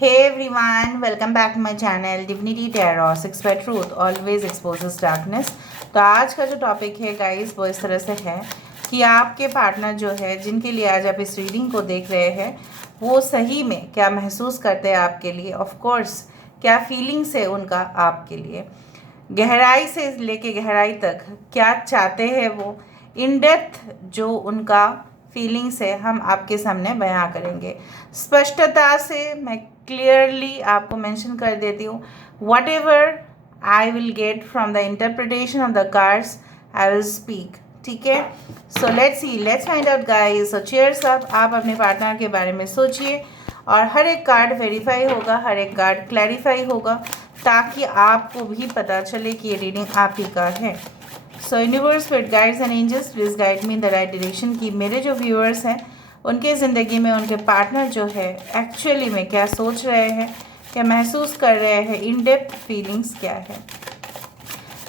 Hey everyone, welcome back to my channel Divinity Tarot 6 by Truth always exposes darkness। तो आज का जो topic है गाइस वो इस तरह से है कि आपके पार्टनर जो है जिनके लिए आज आप इस रीडिंग को देख रहे हैं वो सही में क्या महसूस करते हैं आपके लिए, ऑफ कोर्स क्या फीलिंग्स है उनका आपके लिए, गहराई से लेके गहराई तक क्या चाहते हैं वो, इन डेप्थ जो उनका फीलिंग्स है हम आपके सामने बयां करेंगे। स्पष्टता से मैं क्लियरली आपको मेंशन कर देती हूँ, what ever I will get from the interpretation of the cards I will speak. ठीक है, so let's find out guys. So cheers up, आप अपने पार्टनर के बारे में सोचिए और हर एक कार्ड वेरीफाई होगा, हर एक कार्ड क्लैरिफाई होगा ताकि आपको भी पता चले कि ये रीडिंग आप ही का है। So universe, spirit guides and angels please guide me in the right direction कि मेरे जो व्यूअर्स हैं उनके ज़िंदगी में उनके पार्टनर जो है एक्चुअली में क्या सोच रहे हैं, क्या महसूस कर रहे हैं, इन डेप्थ फीलिंग्स क्या है।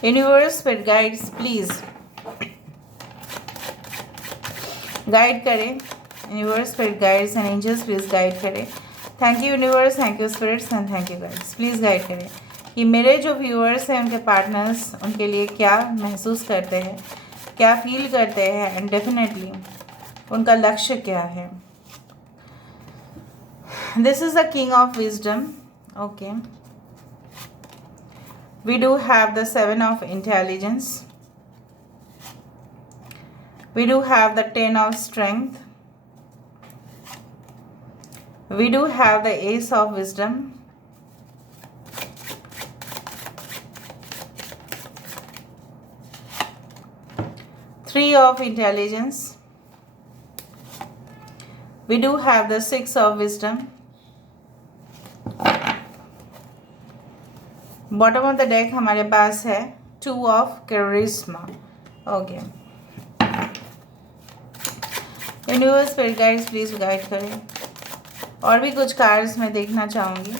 Universe, spirit guides please guide करें। Universe, spirit guides and angels please guide करें। Thank you universe, thank you spirits and thank you guides. Please guide करें कि मेरे जो व्यूअर्स हैं उनके पार्टनर्स उनके लिए क्या महसूस करते हैं, क्या फील करते हैं एंड डेफिनेटली उनका लक्ष्य क्या है। This is the king of wisdom. Okay, we do have the 7 of intelligence, we do have the 10 of strength, we do have the ace of wisdom, three of intelligence, we do have the 6 of wisdom, bottom of the deck हमारे पास है 2 of charisma। Okay, universe spirit guides please guide करें। और भी कुछ cards मैं देखना चाहूँगी।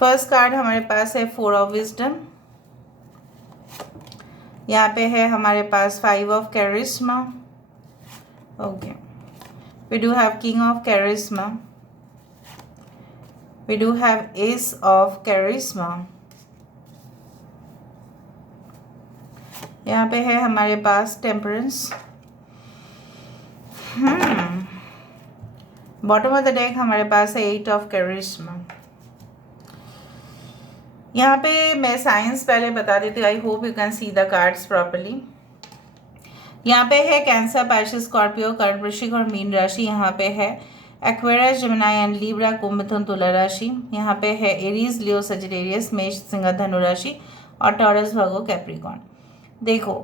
फर्स्ट कार्ड हमारे पास है 4 ऑफ विजडम, यहाँ पे है हमारे पास 5 of charisma. Okay, we do have king of charisma, we do have ace of charisma, यहाँ पे है हमारे पास temperance. Bottom of the deck हमारे पास है 8 ऑफ कैरिस्मा। यहाँ पे मैं साइंस पहले बता देती हूँ, I hope you can see the cards properly. यहाँ पे है कैंसर, पाइसेस, स्कॉर्पियो, कर्क, वृश्चिक और मीन राशि। यहाँ पे है एक्वेरियस, जेमिनी एंड लीब्रा, कुंभ, मिथुन, तुला राशि। यहाँ पे है एरीज, लियो, सजिटेरियस, मेष, सिंह, धनु राशि और टॉरस, भर्गो, कैप्रिकॉर्न। देखो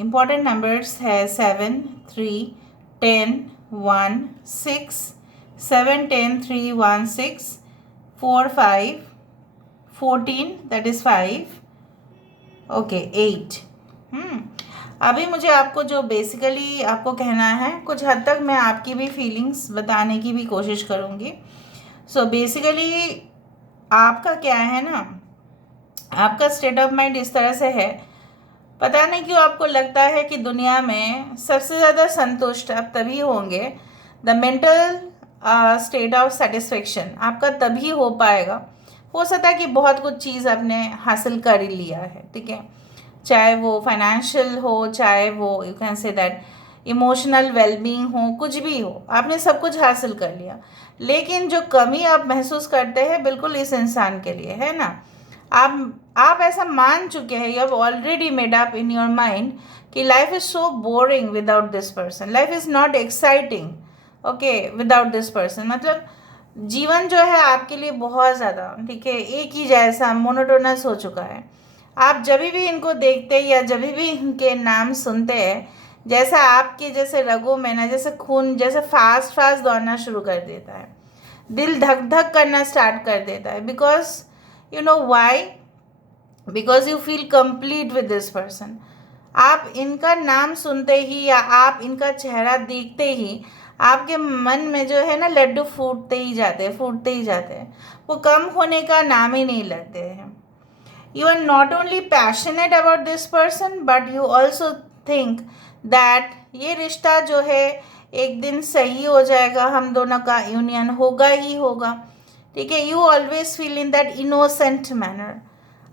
इम्पॉर्टेंट नंबर्स है 7, 3, 10, 1, 6, 7, 10, 3, 1, 6, 4, 5, 14 दैट इज़ 5, ओके 8। अभी मुझे आपको जो बेसिकली आपको कहना है, कुछ हद तक मैं आपकी भी फीलिंग्स बताने की भी कोशिश करूँगी। सो बेसिकली आपका क्या है ना, आपका स्टेट ऑफ माइंड इस तरह से है, पता नहीं क्यों आपको लगता है कि दुनिया में सबसे ज़्यादा संतुष्ट आप तभी होंगे, the mental state of satisfaction आपका तभी हो पाएगा। हो सकता है कि बहुत कुछ चीज़ आपने हासिल कर ही लिया है, ठीक है, चाहे वो फाइनेंशियल हो, चाहे वो you can say that emotional wellbeing हो, कुछ भी हो, आपने सब कुछ हासिल कर लिया। लेकिन जो कमी आप महसूस करते हैं बिल्कुल इस इंसान के लिए है ना, आप ऐसा मान चुके हैं, you have already made up in your mind कि life is so boring without this person, life is not exciting okay without this person. मतलब जीवन जो है आपके लिए बहुत ज़्यादा, ठीक है, एक ही जैसा मोनोटोनस हो चुका है। आप जब भी इनको देखते हैं या जब भी इनके नाम सुनते हैं, जैसा आपके जैसे रगों में ना जैसे खून जैसे फास्ट फास्ट दौड़ना शुरू कर देता है, दिल धक धक करना स्टार्ट कर देता है। Because you know why, because you feel complete with this person. आप इनका नाम सुनते ही या आप इनका चेहरा देखते ही आपके मन में जो है ना लड्डू फूटते ही जाते हैं, फूटते ही जाते हैं, वो कम होने का नाम ही नहीं लेते हैं। You are not only passionate about this person, but you also think that ये रिश्ता जो है एक दिन सही हो जाएगा, हम दोनों का यूनियन होगा ही होगा, ठीक है। You always feel in that innocent manner.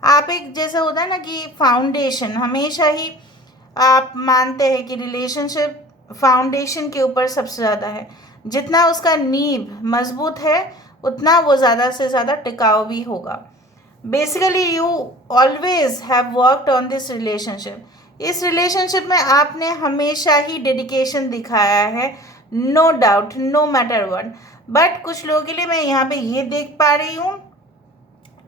आप एक जैसा होता है ना कि फाउंडेशन, हमेशा ही आप मानते हैं कि रिलेशनशिप फाउंडेशन के ऊपर सबसे ज़्यादा है। जितना उसका नींव मजबूत है उतना वो ज़्यादा से ज़्यादा टिकाऊ भी होगा। Basically you always have worked on this relationship. इस रिलेशनशिप में आपने हमेशा ही डेडिकेशन दिखाया है, no doubt, no matter what. But कुछ लोगों के लिए मैं यहाँ पे ये देख पा रही हूँ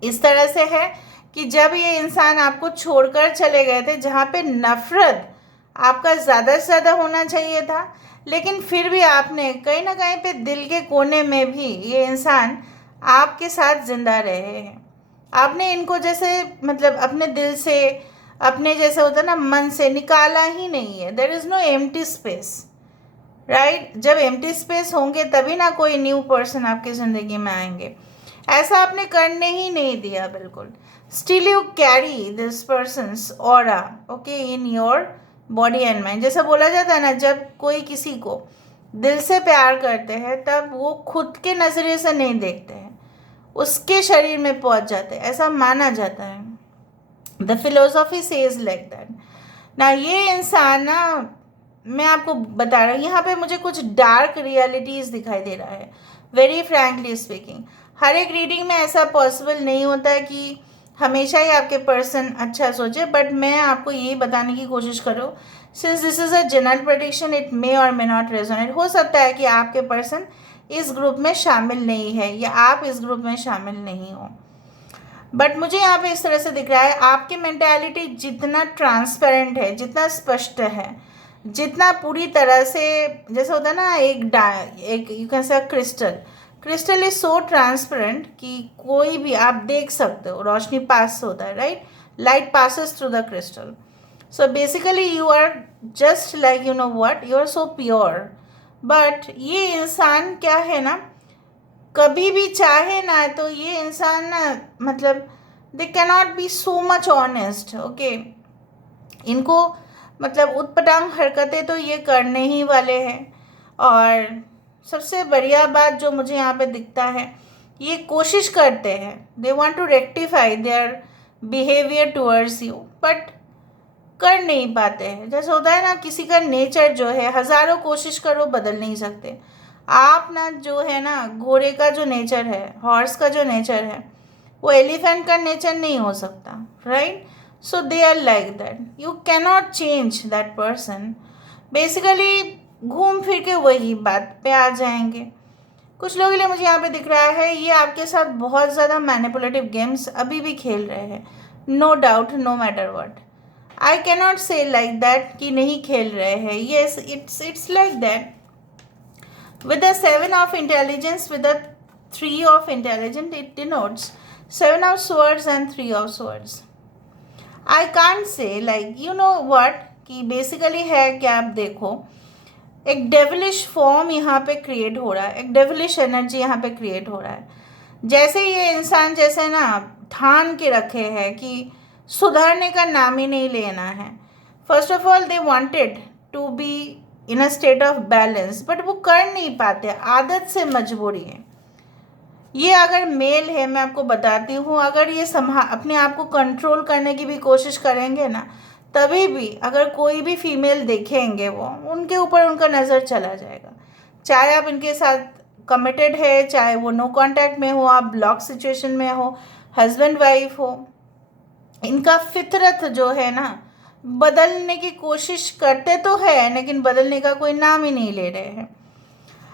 इस तरह से है कि जब ये इंसान आपको छोड़कर चले गए थे, जहाँ पे नफ़रत आपका ज़्यादा से ज़्यादा होना चाहिए था, लेकिन फिर भी आपने कहीं ना कहीं पे दिल के कोने में भी ये इंसान आपके साथ ज़िंदा रहे हैं। आपने इनको जैसे मतलब अपने दिल से, अपने जैसे होता है ना मन से निकाला ही नहीं है। There is no empty space, right. जब एम्प्टी स्पेस होंगे तभी ना कोई न्यू पर्सन आपकी ज़िंदगी में आएंगे। ऐसा आपने करने ही नहीं दिया बिल्कुल। Still you carry this persons aura, okay, in your body and mind. जैसा बोला जाता है ना, जब कोई किसी को दिल से प्यार करते हैं तब वो खुद के नज़रिए से नहीं देखते हैं, उसके शरीर में पहुंच जाते हैं, ऐसा माना जाता है। The philosophy says like that ना। ये इंसान ना, मैं आपको बता रहा हूँ, यहाँ पे मुझे कुछ डार्क रियलिटीज़ दिखाई दे रहा है, वेरी फ्रैंकली स्पीकिंग। हर एक रीडिंग में ऐसा पॉसिबल नहीं होता है कि हमेशा ही आपके पर्सन अच्छा सोचे, बट मैं आपको यही बताने की कोशिश करूँ, since this is a general prediction, it may और मे नॉट रेजोनेट। हो सकता है कि आपके पर्सन इस ग्रुप में शामिल नहीं है या आप इस ग्रुप में शामिल नहीं हो, बट मुझे यहाँ पे इस तरह से दिख रहा है आपकी मेंटालिटी जितना ट्रांसपेरेंट है, जितना स्पष्ट है, जितना पूरी तरह से, जैसे होता है ना एक यू कैन से क्रिस्टल इज सो ट्रांसपेरेंट कि कोई भी आप देख सकते हो, रोशनी पास होता है, right, light passes through the crystal. So basically you are just like you know what, you are so pure. But ये इंसान क्या है ना, कभी भी चाहे ना तो ये इंसान ना मतलब they cannot be so much honest, okay. इनको मतलब उटपटांग हरकतें तो ये करने ही वाले हैं। और सबसे बढ़िया बात जो मुझे यहाँ पे दिखता है, ये कोशिश करते हैं, they want to rectify their behaviour towards you, but कर नहीं पाते हैं। जैसे होता है ना किसी का नेचर जो है, हज़ारों कोशिश करो बदल नहीं सकते। आप ना जो है ना, घोड़े का जो नेचर है, हॉर्स का जो नेचर है, वो एलिफेंट का नेचर नहीं हो सकता, right. So they are like that, you cannot change that person. Basically घूम फिर के वही बात पे आ जाएंगे। कुछ लोगों के लिए मुझे यहाँ पे दिख रहा है ये आपके साथ बहुत ज़्यादा मैनिपुलेटिव गेम्स अभी भी खेल रहे हैं, no doubt, no matter what. I cannot say like that कि नहीं खेल रहे हैं, yes it's like that. With the 7 of intelligence, with the 3 of intelligence, it denotes 7 of swords and 3 of swords. I can't say like you know what कि basically है कि आप देखो एक डेविलिश फॉर्म यहाँ पे क्रिएट हो रहा है, एक डेविलिश एनर्जी यहाँ पे क्रिएट हो रहा है। जैसे ये इंसान जैसे ना ठान के रखे हैं कि सुधरने का नाम ही नहीं लेना है। First of all they wanted to be in a state of balance, but वो कर नहीं पाते, आदत से मजबूरी है। ये अगर मेल है, मैं आपको बताती हूँ, अगर ये अपने आप को कंट्रोल करने की भी कोशिश करेंगे ना, तभी भी अगर कोई भी फीमेल देखेंगे वो उनके ऊपर उनका नज़र चला जाएगा। चाहे आप इनके साथ कमिटेड है, चाहे वो नो कांटेक्ट में हो, आप ब्लॉक सिचुएशन में हो, हस्बैंड वाइफ हो, इनका फितरत जो है ना बदलने की कोशिश करते तो है, लेकिन बदलने का कोई नाम ही नहीं ले रहे हैं।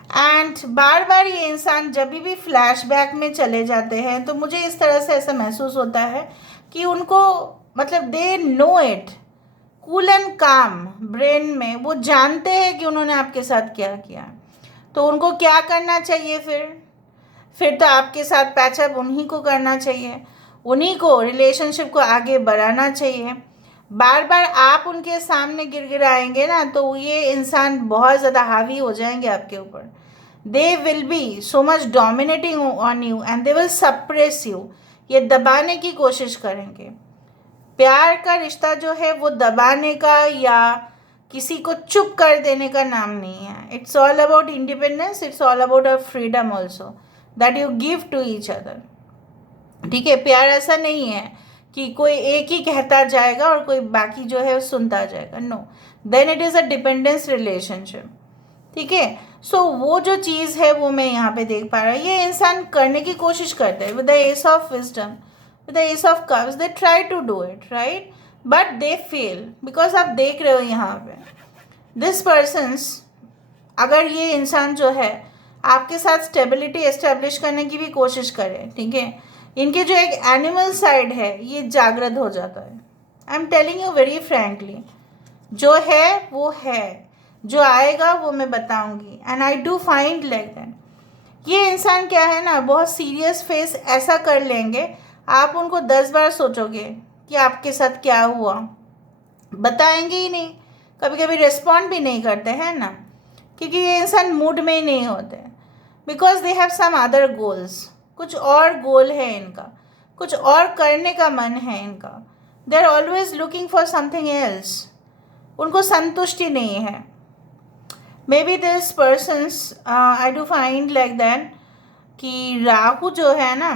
एंड बार बार ये इंसान जब भी फ्लैशबैक में चले जाते हैं तो मुझे इस तरह से ऐसा महसूस होता है कि उनको मतलब they know it, cool and काम ब्रेन में वो जानते हैं कि उन्होंने आपके साथ क्या किया, तो उनको क्या करना चाहिए फिर तो आपके साथ पैचअप उन्हीं को करना चाहिए, उन्हीं को रिलेशनशिप को आगे बढ़ाना चाहिए। बार बार आप उनके सामने गिड़गिड़ाएंगे ना तो ये इंसान बहुत ज़्यादा हावी हो जाएंगे आपके ऊपर। They will be so much dominating on you and they will suppress you, ये दबाने की कोशिश करेंगे। प्यार का रिश्ता जो है वो दबाने का या किसी को चुप कर देने का नाम नहीं है. It's all about independence, it's all about a freedom also that you give to each other. ठीक है, प्यार ऐसा नहीं है कि कोई एक ही कहता जाएगा और कोई बाकी जो है सुनता जाएगा. No, then it is a dependence relationship. ठीक है, सो वो जो चीज़ है वो मैं यहाँ पे देख पा रहा हूँ. ये इंसान करने की कोशिश करते हैं. With the ace of wisdom, with the ace of cups, they try to do it right, but they fail. Because आप देख रहे हो यहाँ पे दिस पर्सन्स, अगर ये इंसान जो है आपके साथ स्टेबिलिटी एस्टेब्लिश करने की भी कोशिश करे, ठीक है, इनके जो एक एनिमल साइड है ये जागृत हो जाता है. I am telling you very frankly, जो है वो है, जो आएगा वो मैं बताऊंगी. And I do find like that. ये इंसान क्या है ना, बहुत सीरियस फेस ऐसा कर लेंगे, आप उनको 10 बार सोचोगे कि आपके साथ क्या हुआ, बताएंगे ही नहीं. कभी कभी रिस्पॉन्ड भी नहीं करते हैं ना, क्योंकि ये इंसान मूड में ही नहीं होते. Because they have some other goals. कुछ और गोल है इनका, कुछ और करने का मन है इनका. They are always looking for something else. उनको संतुष्टि नहीं है. May be this persons, I do find like that कि राहु जो है ना,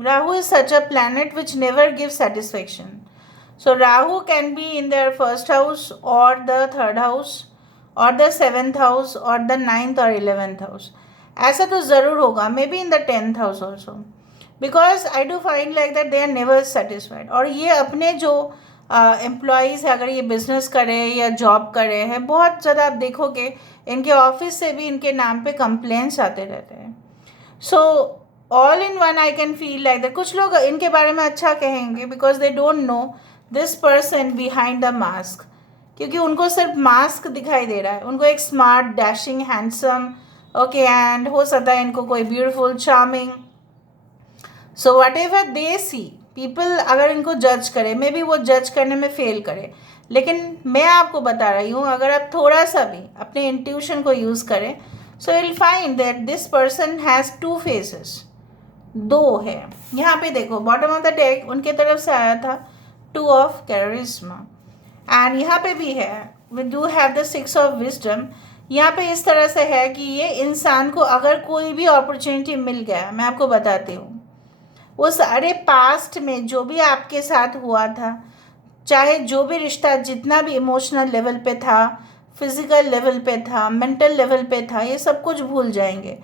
Rahu is such a planet which never give satisfaction. So Rahu can be in their first house और the third house और द 7th हाउस और द 9th और 11th house. ऐसा तो ज़रूर होगा. May be in the 10th house also, because I do find like that they are never satisfied. और ये अपने जो एम्प्लॉयज़ है, अगर ये बिजनेस करे या जॉब करे हैं, बहुत ज़्यादा आप देखोगे इनके ऑफिस से भी इनके नाम पे कंप्लेंट्स आते रहते हैं. So all in one I can feel like that. कुछ लोग इनके बारे में अच्छा कहेंगे because they don't know this person behind the mask, क्योंकि उनको सिर्फ मास्क दिखाई दे रहा है. उनको एक smart, dashing, handsome, okay, and हो सकता है इनको कोई beautiful, charming. So whatever they see, people अगर इनको जज करे, मे बी वो जज करने में फेल करे. लेकिन मैं आपको बता रही हूँ, अगर आप थोड़ा सा भी अपने इंट्यूशन को यूज़ करें, so you will find that this person has 2 faces. 2 है. यहाँ पे देखो बॉटम ऑफ द डेक उनके तरफ से आया था 2 ऑफ कैरिज्मा, एंड यहाँ पे भी है we do have the 6 of wisdom. यहाँ पे इस तरह से है कि ये इंसान को अगर कोई भी अपॉर्चुनिटी मिल गया, मैं आपको बताती हूँ, वो सारे पास्ट में जो भी आपके साथ हुआ था, चाहे जो भी रिश्ता जितना भी इमोशनल लेवल पे था, फिजिकल लेवल पे था, मेंटल लेवल पे था, ये सब कुछ भूल जाएंगे.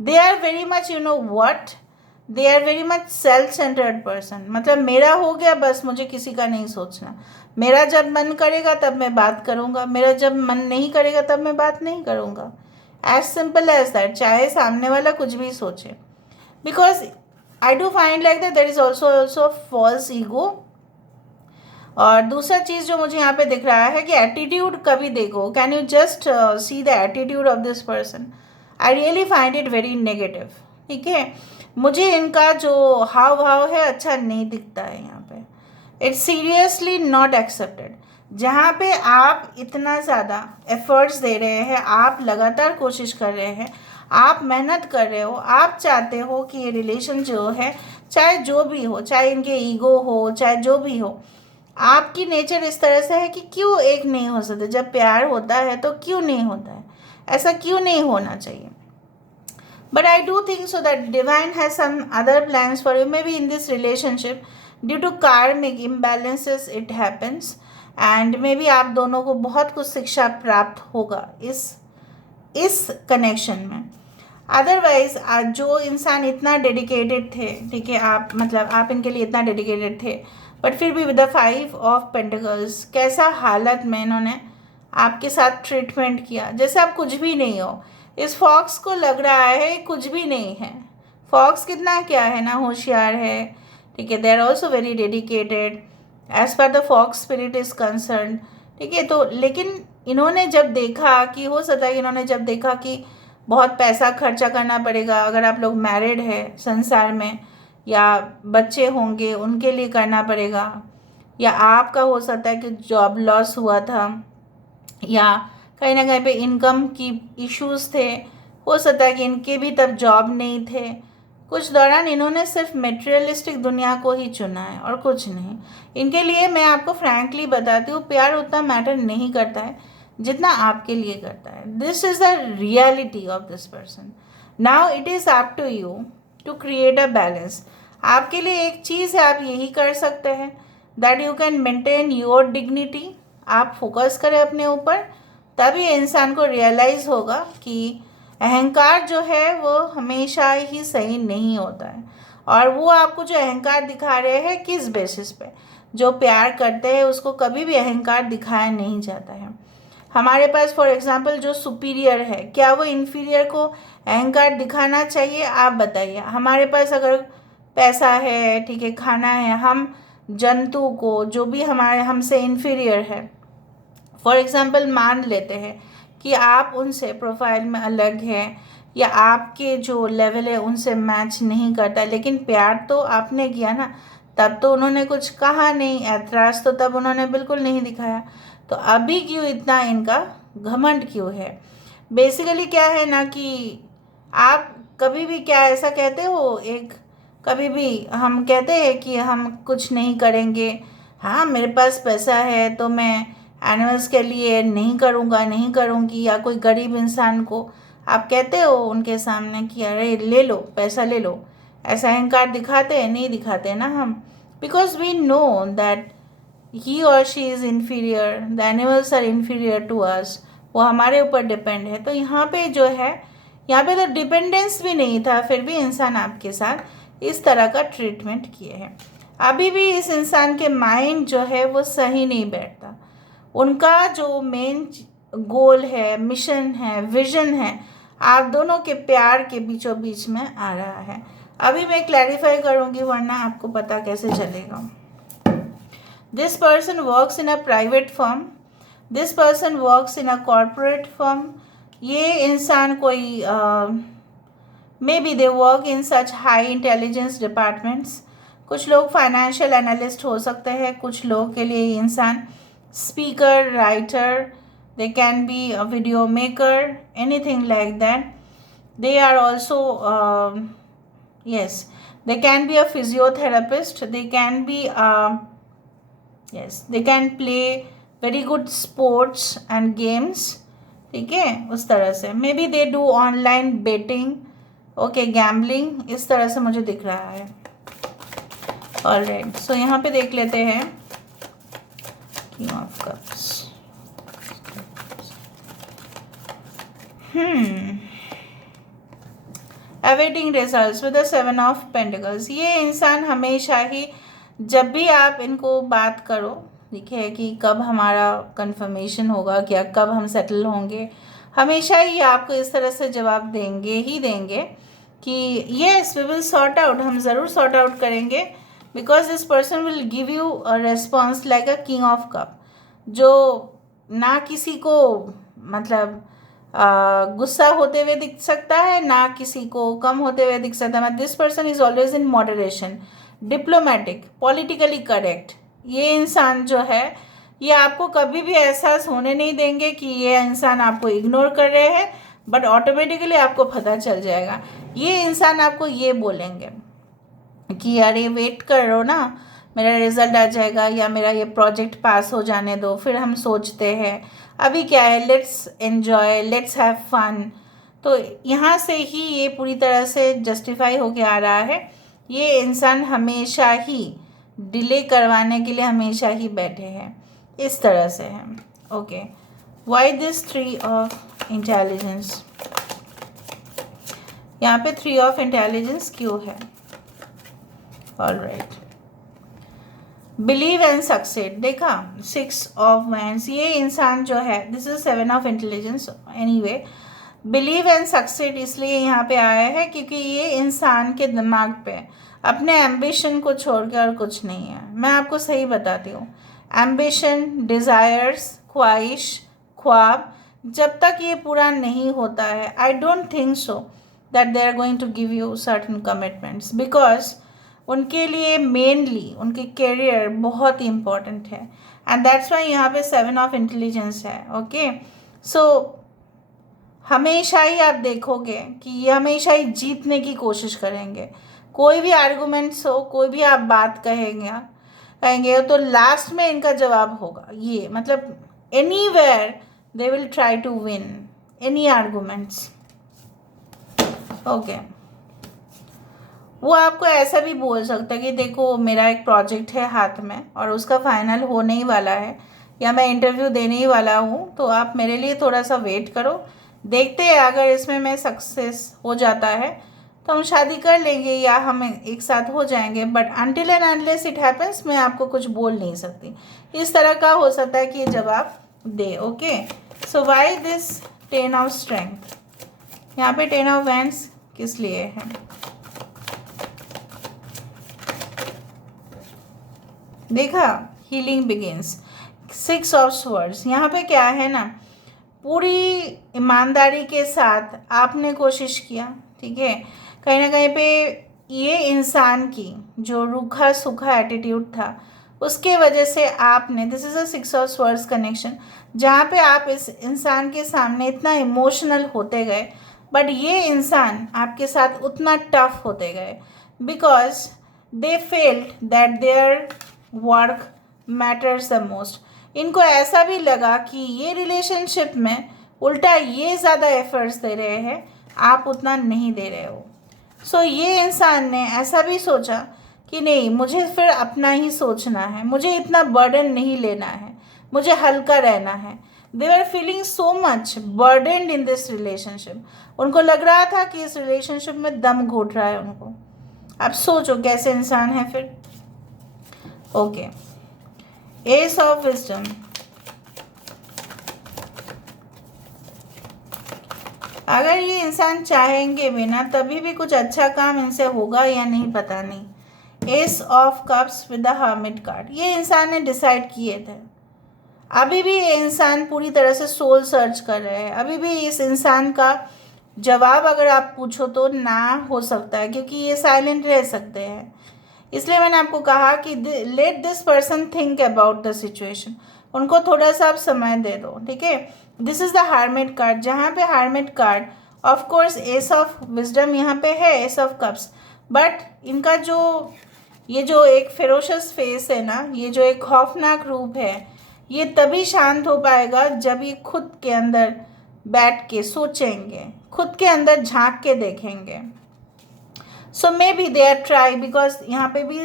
They are very much, you know what, they are very much self centred person. मतलब मेरा हो गया बस, मुझे किसी का नहीं सोचना. मेरा जब मन करेगा तब मैं बात करूँगा, मेरा जब मन नहीं करेगा तब मैं बात नहीं करूँगा. एज सिंपल एज दैट, चाहे सामने वाला कुछ भी सोचे. Because I do find like that there is also false ego. और दूसरा चीज़ जो मुझे यहाँ पे दिख रहा है कि एटीट्यूड कभी देखो, can you just see the attitude of this person. I really find it very negative. ठीक है, मुझे इनका जो हाव भाव है अच्छा नहीं दिखता है यहाँ पे. It's seriously not accepted. जहाँ पे आप इतना ज़्यादा एफर्ट्स दे रहे हैं, आप लगातार कोशिश कर रहे हैं, आप मेहनत कर रहे हो, आप चाहते हो कि ये रिलेशन जो है, चाहे जो भी हो, चाहे इनके ईगो हो, चाहे जो भी हो, आपकी नेचर इस तरह से है कि क्यों एक नहीं हो सकते. जब प्यार होता है तो क्यों नहीं होता है, ऐसा क्यों नहीं होना चाहिए. But I do think so that divine has some other plans for you. Maybe in this relationship, due to karmic imbalances, it happens. And maybe आप दोनों को बहुत कुछ शिक्षा प्राप्त होगा इस कनेक्शन में. अदरवाइज जो इंसान इतना डेडिकेटेड थे, ठीक है, आप मतलब आप इनके लिए इतना डेडिकेटेड थे, बट फिर भी विद द 5 ऑफ पेंटिकल्स, कैसा हालत में इन्होंने आपके साथ ट्रीटमेंट किया, जैसे आप कुछ भी नहीं हो. इस फॉक्स को लग रहा है कुछ भी नहीं है. फॉक्स कितना क्या है ना, होशियार है. ठीक है, they are also very dedicated as per the fox spirit is concern. ठीक है, तो लेकिन इन्होंने जब देखा कि हो सकता है, इन्होंने जब देखा कि बहुत पैसा खर्चा करना पड़ेगा, अगर आप लोग मैरिड है संसार में, या बच्चे होंगे उनके लिए करना पड़ेगा, या आपका हो सकता है कि जॉब लॉस हुआ था, या कहीं ना कहीं पे इनकम की इश्यूज़ थे, हो सकता है कि इनके भी तब जॉब नहीं थे. कुछ दौरान इन्होंने सिर्फ मेटेरियलिस्टिक दुनिया को ही चुना है और कुछ नहीं. इनके लिए मैं आपको फ्रैंकली बताती हूँ, प्यार उतना मैटर नहीं करता है जितना आपके लिए करता है। This is the reality of this person. Now it is up to you to create a balance. आपके लिए एक चीज़ है, आप यही कर सकते हैं that you can maintain your dignity. आप फोकस करें अपने ऊपर, तभी इंसान को रियलाइज़ होगा कि अहंकार जो है वो हमेशा ही सही नहीं होता है। और वो आपको जो अहंकार दिखा रहे हैं किस बेसिस पे? जो प्यार करते हैं उसको कभी भी अहंकार दिखाया नहीं जाता है। हमारे पास फॉर एग्जांपल जो सुपीरियर है, क्या वो इन्फीरियर को अहंकार दिखाना चाहिए? आप बताइए। हमारे पास अगर पैसा है, ठीक है, खाना है, हम जंतु को, जो भी हमारे हमसे इन्फीरियर है, फॉर एग्जांपल मान लेते हैं कि आप उनसे प्रोफाइल में अलग हैं या आपके जो लेवल है उनसे मैच नहीं करता, लेकिन प्यार तो आपने किया ना, तब तो उन्होंने कुछ कहा नहीं, ऐतराज़ तो तब उन्होंने बिल्कुल नहीं दिखाया। तो अभी क्यों इतना इनका घमंड क्यों है? बेसिकली क्या है ना कि आप कभी भी क्या ऐसा कहते हो, एक कभी भी हम कहते हैं कि हम कुछ नहीं करेंगे, हाँ मेरे पास पैसा है तो मैं एनिमल्स के लिए नहीं करूँगा, नहीं करूँगी, या कोई गरीब इंसान को आप कहते हो उनके सामने कि अरे ले लो, पैसा ले लो, ऐसा अहंकार दिखाते हैं? नहीं दिखाते ना हम, because we know that he और she is inferior, the animals are inferior to us, वो हमारे ऊपर डिपेंड है। तो यहाँ पे जो है, यहाँ पे तो डिपेंडेंस भी नहीं था, फिर भी इंसान आपके साथ इस तरह का ट्रीटमेंट किए हैं। अभी भी इस इंसान के माइंड जो है वो सही नहीं बैठता। उनका जो मेन गोल है, मिशन है, विजन है, आप दोनों के प्यार के बीचों बीच में आ रहा है। अभी मैं क्लैरिफाई करूँगी, वरना आपको पता कैसे चलेगा। This person works in a private firm, this person works in a corporate firm. ये इंसान कोई may be they work in such high intelligence departments. कुछ लोग फाइनेंशियल एनालिस्ट हो सकते हैं, कुछ लोगों के लिए ये इंसान speaker, writer, they can be a video maker, anything like that. They are also yes, they can be a physiotherapist, they can be yes, they can play very good sports and games, ठीक है, उस तरह से। May B they do online betting, okay, gambling, इस तरह से मुझे दिख रहा है। ऑलराइट, सो यहाँ पे देख लेते हैं king of cups. Awaiting results with the 7 of pentacles. ये इंसान हमेशा ही, जब भी आप इनको बात करो, देखिए कि कब हमारा कंफर्मेशन होगा, क्या कब हम सेटल होंगे, हमेशा ही आपको इस तरह से जवाब देंगे ही देंगे कि yes we will sort out, हम ज़रूर सॉर्ट आउट करेंगे, because this person will give you a response like a king of cup, जो ना किसी को मतलब गुस्सा होते हुए दिख सकता है, ना किसी को कम होते हुए दिख सकता है। This person is always in moderation, diplomatic, politically correct. ये इंसान जो है, ये आपको कभी भी एहसास होने नहीं देंगे कि ये इंसान आपको इग्नोर कर रहे हैं, बट ऑटोमेटिकली आपको पता चल जाएगा। ये इंसान आपको ये बोलेंगे कि अरे वेट करो ना, मेरा रिजल्ट आ जाएगा, या मेरा ये प्रोजेक्ट पास हो जाने दो, फिर हम सोचते हैं, अभी क्या है, let's enjoy, let's have fun. तो यहाँ से ही ये पूरी तरह से जस्टिफाई होके आ रहा है। ये इंसान हमेशा ही डिले करवाने के लिए हमेशा ही बैठे हैं, इस तरह से है। Okay, why this 3 of intelligence? यहाँ पे 3 ऑफ इंटेलिजेंस क्यों है? Alright, believe and succeed. देखा, 6 ऑफ वैंड्स, ये इंसान जो है, this is 7 of intelligence. Anyway, believe and succeed इसलिए यहाँ पे आया है क्योंकि ये इंसान के दिमाग पे अपने एम्बिशन को छोड़ के और कुछ नहीं है। मैं आपको सही बताती हूँ, एम्बिशन, डिज़ायर्स, ख्वाहिश, ख्वाब, जब तक ये पूरा नहीं होता है, I don't think so that they are going to give you certain commitments, because उनके लिए मेनली उनके करियर बहुत इम्पॉर्टेंट है, एंड दैट्स वाई यहाँ पे 7 ऑफ इंटेलिजेंस है। ओके, सो हमेशा ही आप देखोगे कि ये हमेशा ही जीतने की कोशिश करेंगे। कोई भी आर्गूमेंट्स हो, कोई भी आप बात कहेंगे तो लास्ट में इनका जवाब होगा ये, मतलब anywhere they will try to win any arguments. Okay वो आपको ऐसा भी बोल सकता है कि देखो मेरा एक प्रोजेक्ट है हाथ में और उसका फाइनल होने ही वाला है या मैं इंटरव्यू देने ही वाला हूँ, तो आप मेरे लिए थोड़ा सा वेट करो, देखते हैं अगर इसमें मैं सक्सेस हो जाता है तो हम शादी कर लेंगे या हम एक साथ हो जाएंगे, but until and unless it happens मैं आपको कुछ बोल नहीं सकती। इस तरह का हो सकता है कि जवाब दे। Okay, so why this 10 of strength, यहाँ पे 10 ऑफ वैंड्स किस लिए है? देखा, हीलिंग बिगिंस। 6 ऑफ स्वर्ड्स, यहाँ पे क्या है ना, पूरी ईमानदारी के साथ आपने कोशिश किया, ठीक है, कहीं ना कहीं पे ये इंसान की जो रूखा सूखा एटीट्यूड था उसके वजह से आपने, this is a 6 of swords connection, जहाँ पे आप इस इंसान के सामने इतना इमोशनल होते गए, बट ये इंसान आपके साथ उतना टफ होते गए because they failed that their work matters the most. इनको ऐसा भी लगा कि ये रिलेशनशिप में उल्टा ये ज़्यादा एफर्ट्स दे रहे हैं, आप उतना नहीं दे रहे हो। सो ये इंसान ने ऐसा भी सोचा कि नहीं, मुझे फिर अपना ही सोचना है, मुझे इतना बर्डन नहीं लेना है, मुझे हल्का रहना है। They were feeling so much burdened in this relationship. उनको लग रहा था कि इस रिलेशनशिप में दम घुट रहा है उनको। अब सोचो कैसे इंसान है फिर। ओके, एस ऑफ विजडम, अगर ये इंसान चाहेंगे भी ना तभी भी कुछ अच्छा काम इनसे होगा या नहीं पता नहीं। S of cups with the hermit card, ये इंसान ने डिसाइड किए थे। अभी भी ये इंसान पूरी तरह से सोल सर्च कर रहे हैं। अभी भी इस इंसान का जवाब अगर आप पूछो तो ना हो सकता है, क्योंकि ये साइलेंट रह सकते हैं। इसलिए मैंने आपको कहा कि let this person think about the situation, उनको थोड़ा सा आप समय दे दो, ठीक है। This is the hermit card, जहाँ पे hermit card of course S of wisdom यहाँ पे है, एस ऑफ कप्स, बट इनका जो ये जो एक फेरोशस फेस है ना, ये जो एक खौफनाक रूप है, ये तभी शांत हो पाएगा जब ये खुद के अंदर बैठ के सोचेंगे, खुद के अंदर झांक के देखेंगे। So may be they are try, because यहाँ पे भी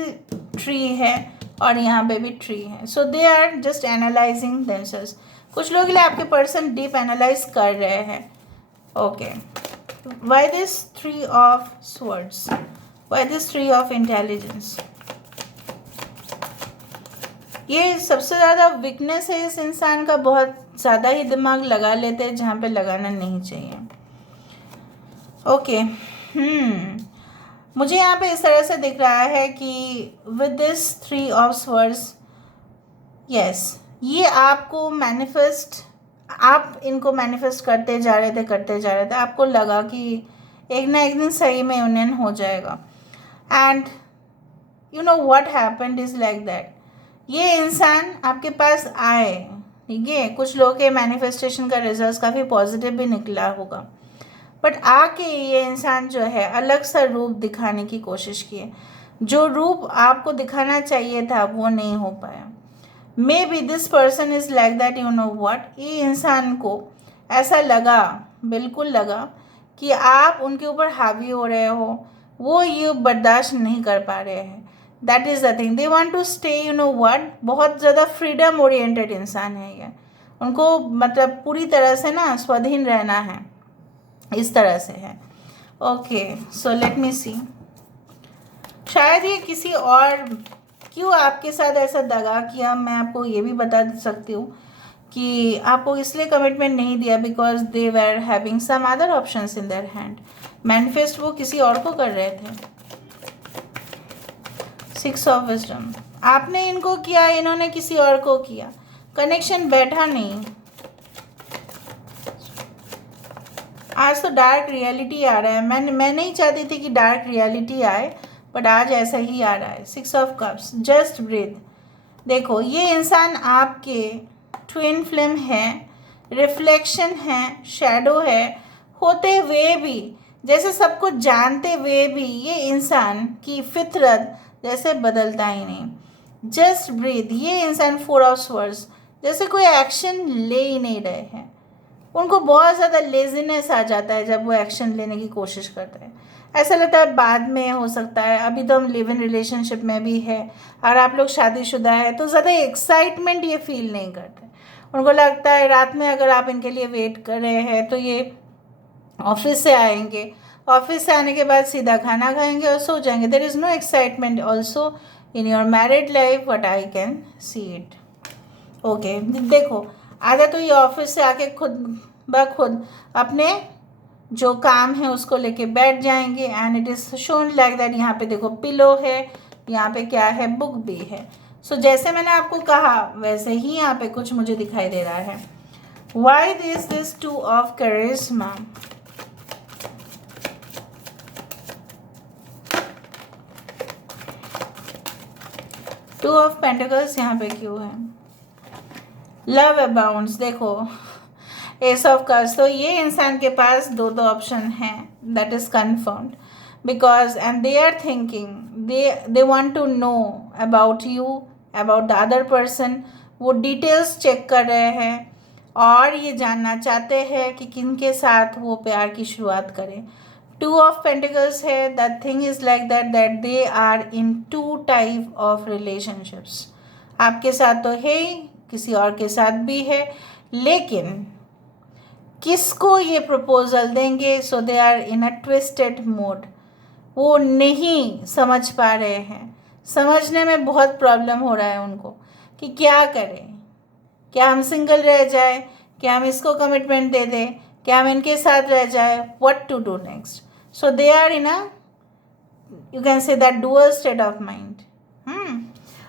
ट्री है और यहाँ पे भी ट्री है, so they are just analysing themselves. कुछ लोग लिए आपके पर्सन डीप एनालाइज कर रहे हैं। Okay, why this 3 of swords, why this 3 of intelligence? ये सबसे ज़्यादा वीकनेस है इस इंसान का, बहुत ज़्यादा ही दिमाग लगा लेते हैं जहाँ पे लगाना नहीं चाहिए। ओके, मुझे यहाँ पे इस तरह से दिख रहा है कि with this 3 of swords, yes, ये आपको मैनिफेस्ट, आप इनको मैनिफेस्ट करते जा रहे थे। आपको लगा कि एक ना एक दिन सही में यूनियन हो जाएगा, and you know what happened is like that. ये इंसान आपके पास आए, ठीक है, कुछ लोगों के मैनिफेस्टेशन का रिजल्ट काफ़ी पॉजिटिव भी निकला होगा, बट आके ये इंसान जो है अलग सा रूप दिखाने की कोशिश किए। जो रूप आपको दिखाना चाहिए था वो नहीं हो पाया। मे be this person is like that, you know what, ये इंसान को ऐसा लगा, बिल्कुल लगा कि आप उनके ऊपर हावी हो रहे हो, वो ये बर्दाश्त नहीं कर पा रहे हैं। That is the thing, they want to stay, you know what, बहुत ज़्यादा फ्रीडम ओरिएंटेड इंसान है ये। उनको मतलब पूरी तरह से ना स्वाधीन रहना है, इस तरह से है। ओके, सो लेट मी सी, शायद ये किसी और क्यों आपके साथ ऐसा दगा किया, मैं आपको ये भी बता सकती हूँ कि आपको इसलिए कमिटमेंट नहीं दिया because they were having some other options in their hand. Manifest वो किसी और को कर रहे थे। 6 ऑफ विजडम, आपने इनको किया, इन्होंने किसी और को किया, कनेक्शन बैठा नहीं। आज तो डार्क रियलिटी आ रहा है। मैं नहीं चाहती थी कि डार्क रियलिटी आए, बट आज ऐसा ही आ रहा है। 6 ऑफ कप्स, जस्ट ब्रीथ। देखो, ये इंसान आपके ट्विन फ्लेम है, रिफ्लेक्शन है, शैडो है, होते हुए भी, जैसे सब कुछ जानते हुए भी ये इंसान की फितरत जैसे बदलता ही नहीं। Just breathe. ये इंसान 4 ऑफ स्वर्ड्स, जैसे कोई एक्शन ले ही नहीं रहे हैं, उनको बहुत ज़्यादा लेजीनेस आ जाता है जब वो एक्शन लेने की कोशिश करते हैं। ऐसा लगता है बाद में हो सकता है, अभी तो हम लिव इन रिलेशनशिप में भी है और आप लोग शादीशुदा है तो ज़्यादा एक्साइटमेंट ये फील नहीं करते। उनको लगता है रात में अगर आप इनके लिए वेट कर रहे हैं तो ये ऑफिस से आएंगे, ऑफिस से आने के बाद सीधा खाना खाएंगे और सो जाएंगे। There is no excitement also in your married life, what I can see it. Okay, देखो आधा तो ये ऑफिस से आके खुद ब खुद अपने जो काम है उसको लेके बैठ जाएंगे and it is shown like that. यहाँ पे देखो पिलो है, यहाँ पे क्या है, बुक भी है। सो जैसे मैंने आपको कहा वैसे ही यहाँ पे कुछ मुझे दिखाई दे रहा है। वाई दिस 2 ऑफ करिश्मा, टू ऑफ पेंटिकल्स यहाँ पे क्यों है, लव अबाउंड्स, देखो एस ऑफ कप्स। तो ये इंसान के पास दो ऑप्शन हैं, that is confirmed because and they are thinking, they want to know about you, about the other person. वो डिटेल्स चेक कर रहे हैं और ये जानना चाहते हैं कि किन के साथ वो प्यार की शुरुआत करें। 2 ऑफ पेंटिकल्स है, the thing is like that they are in 2 type of relationships. आपके साथ तो है ही, किसी और के साथ भी है, लेकिन किसको ये प्रपोजल देंगे, so they are in a twisted mode. वो नहीं समझ पा रहे हैं, समझने में बहुत प्रॉब्लम हो रहा है उनको कि क्या करें, क्या हम सिंगल रह जाए, क्या हम इसको कमिटमेंट दे दें, क्या हम इनके साथ रह जाए, what to do next. So they are in a, you can say that dual state of mind.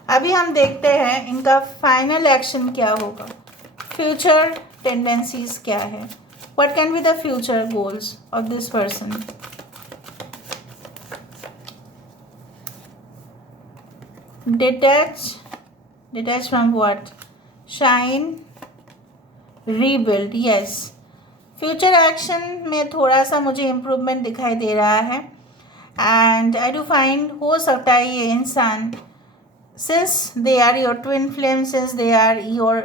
अभी हम देखते हैं इनका फाइनल एक्शन क्या होगा, फ्यूचर टेंडेंसीज क्या है, what can be the future goals of this person. Detach from what, shine, rebuild, yes. Future action में थोड़ा सा मुझे इम्प्रूवमेंट दिखाई दे रहा है एंड आई डू फाइंड हो सकता है ये इंसान, since they are your twin flame, since they are your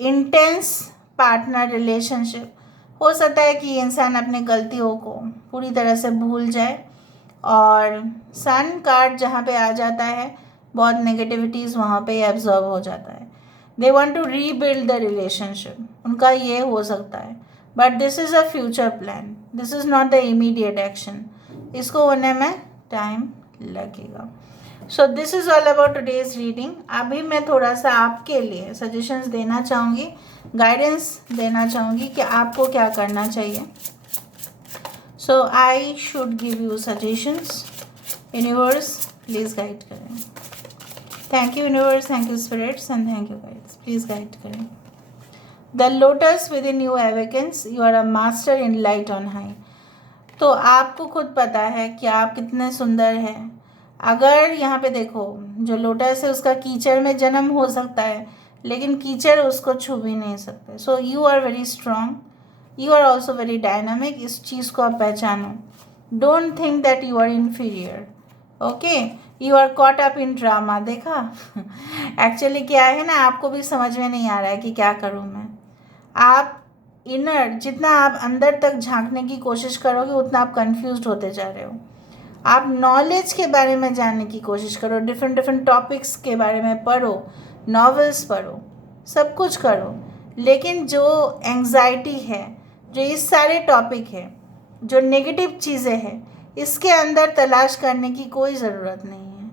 intense partner relationship, हो सकता है कि इंसान अपनी गलतियों को पूरी तरह से भूल जाए। और सन कार्ड जहाँ पे आ जाता है बहुत नेगेटिविटीज़ वहाँ पे एब्जॉर्ब हो जाता है। They want to rebuild the relationship, उनका ये हो सकता है, but this is a future plan, this is not the immediate action. इसको होने में टाइम लगेगा। So this is all about today's reading. अभी मैं थोड़ा सा आपके लिए सजेशंस देना चाहूँगी, गाइडेंस देना चाहूँगी कि आपको क्या करना चाहिए। So I should give you suggestions. Universe please guide करें। Thank you universe, thank you spirits and thank you guides, please guide करें। The lotus within you awakens, you are a master in light on high. तो आपको खुद पता है कि आप कितने सुंदर हैं। अगर यहाँ पे देखो जो लोटस है उसका कीचड़ में जन्म हो सकता है लेकिन कीचड़ उसको छू भी नहीं सकते। So you are very strong, you are also very dynamic. इस चीज़ को आप पहचानो। Don't think that you are inferior, okay, you are caught up in drama. देखा एक्चुअली क्या है ना, आपको भी समझ में नहीं आ रहा है कि क्या करूँ मैं। आप इनर, जितना आप अंदर तक झांकने की कोशिश करोगे उतना आप कंफ्यूज्ड होते जा रहे हो। आप नॉलेज के बारे में जानने की कोशिश करो, डिफरेंट टॉपिक्स के बारे में पढ़ो, नॉवेल्स पढ़ो, सब कुछ करो, लेकिन जो एंग्जाइटी है, जो इस सारे टॉपिक है, जो नेगेटिव चीज़ें हैं, इसके अंदर तलाश करने की कोई ज़रूरत नहीं है।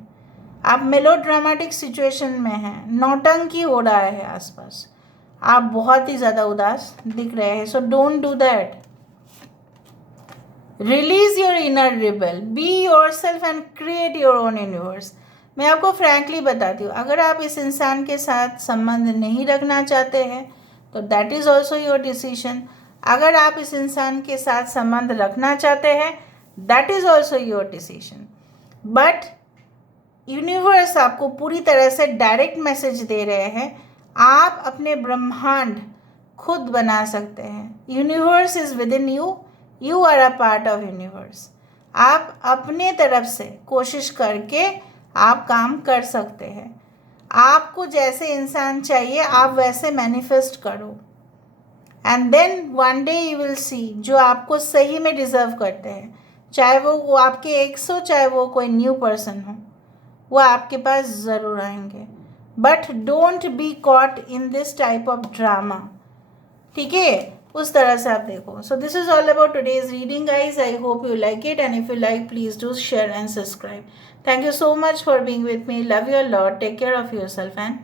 आप मेलोड्रामेटिक सिचुएशन में हैं, नौटंकी हो रहा है आसपास, आप बहुत ही ज़्यादा उदास दिख रहे हैं। So don't do that. Release your inner rebel, be your self and create your own universe. मैं आपको फ्रैंकली बताती हूँ, अगर आप इस इंसान के साथ संबंध नहीं रखना चाहते हैं तो that is also your decision. अगर आप इस इंसान के साथ संबंध रखना चाहते हैं that is also your decision. But universe आपको पूरी तरह से डायरेक्ट मैसेज दे रहे हैं, आप अपने ब्रह्मांड खुद बना सकते हैं। Universe is within you, you are a part of universe. आप अपने तरफ से कोशिश करके आप काम कर सकते हैं। आपको जैसे इंसान चाहिए आप वैसे मैनिफेस्ट करो। And then one day you will see जो आपको सही में डिज़र्व करते हैं, चाहे वो आपके एक्स हो, चाहे वो कोई न्यू पर्सन हो, वो आपके पास ज़रूर आएंगे. But don't be caught in this type of drama. ठीक है, उस तरह से आप देखो. So this is all about today's reading guys. I hope you like it, and if you like please do share and subscribe. Thank you so much for being with me. Love you a lot. Take care of yourself and